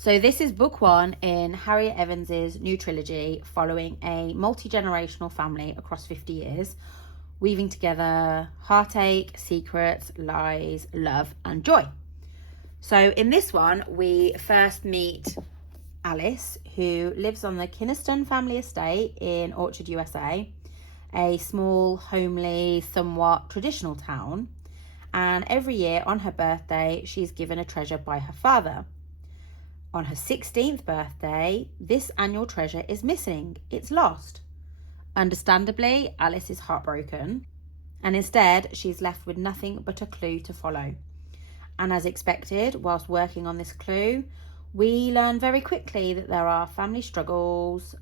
So this is book one in Harriet Evans's new trilogy, following a multi-generational family across 50 years, weaving together heartache, secrets, lies, love and joy. So in this one, we first meet Alice, who lives on the Kynaston family estate in Orchard, USA, a small, homely, somewhat traditional town. And every year on her birthday, she's given a treasure by her father. On her 16th birthday, this annual treasure is missing. It's lost. Understandably, Alice is heartbroken, and instead she's left with nothing but a clue to follow. And as expected, whilst working on this clue, we learn very quickly that there are family struggles,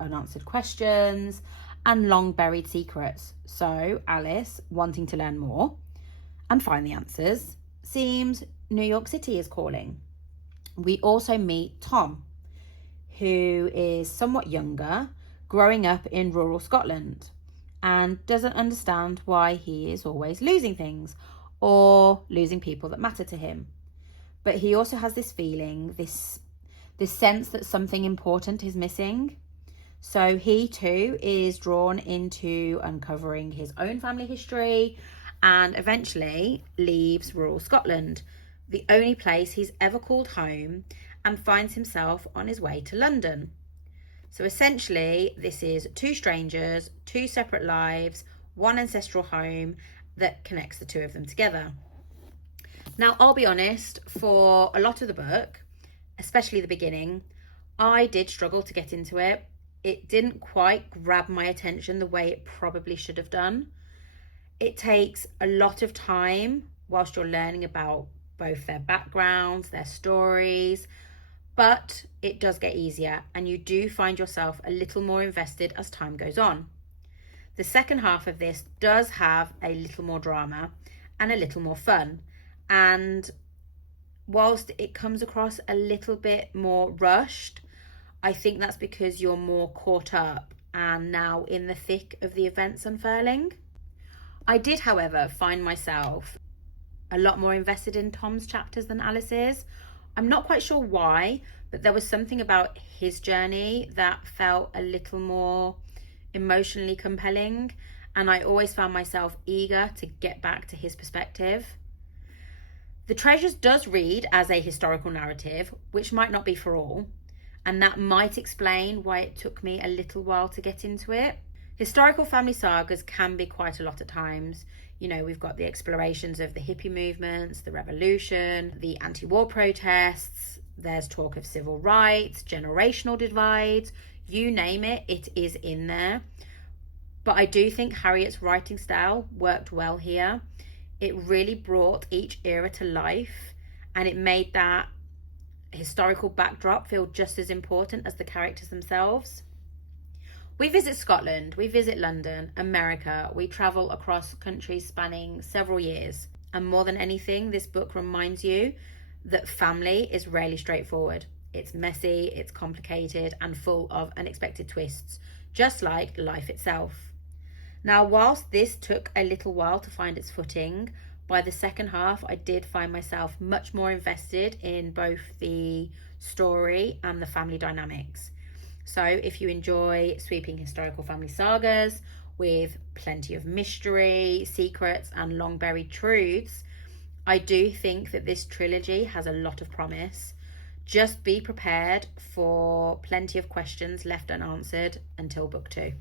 unanswered questions, and long buried secrets. So Alice, wanting to learn more and find the answers, seems New York City is calling. We also meet Tom, who is somewhat younger, growing up in rural Scotland, and doesn't understand why he is always losing things or losing people that matter to him. But he also has this feeling, this sense that something important is missing. So he too is drawn into uncovering his own family history and eventually leaves rural Scotland, the only place he's ever called home, and finds himself on his way to London. So essentially, this is two strangers, two separate lives, one ancestral home that connects the two of them together. Now, I'll be honest, for a lot of the book, especially the beginning, I did struggle to get into it. It didn't quite grab my attention the way it probably should have done. It takes a lot of time whilst you're learning about both their backgrounds, their stories, but it does get easier and you do find yourself a little more invested as time goes on. The second half of this does have a little more drama and a little more fun, and whilst it comes across a little bit more rushed, I think that's because you're more caught up and now in the thick of the events unfurling. I did, however, find myself a lot more invested in Tom's chapters than Alice's. I'm not quite sure why, but there was something about his journey that felt a little more emotionally compelling, and I always found myself eager to get back to his perspective. The Treasures does read as a historical narrative, which might not be for all, and that might explain why it took me a little while to get into it. Historical family sagas can be quite a lot at times. You know, we've got the explorations of the hippie movements, the revolution, the anti-war protests, there's talk of civil rights, generational divides, you name it, it is in there. But I do think Harriet's writing style worked well here. It really brought each era to life, and it made that historical backdrop feel just as important as the characters themselves. We visit Scotland, we visit London, America, we travel across countries spanning several years. And more than anything, this book reminds you that family is rarely straightforward. It's messy, it's complicated, and full of unexpected twists, just like life itself. Now, whilst this took a little while to find its footing, by the second half, I did find myself much more invested in both the story and the family dynamics. So if you enjoy sweeping historical family sagas with plenty of mystery, secrets, and long buried truths, I do think that this trilogy has a lot of promise. Just be prepared for plenty of questions left unanswered until book 2.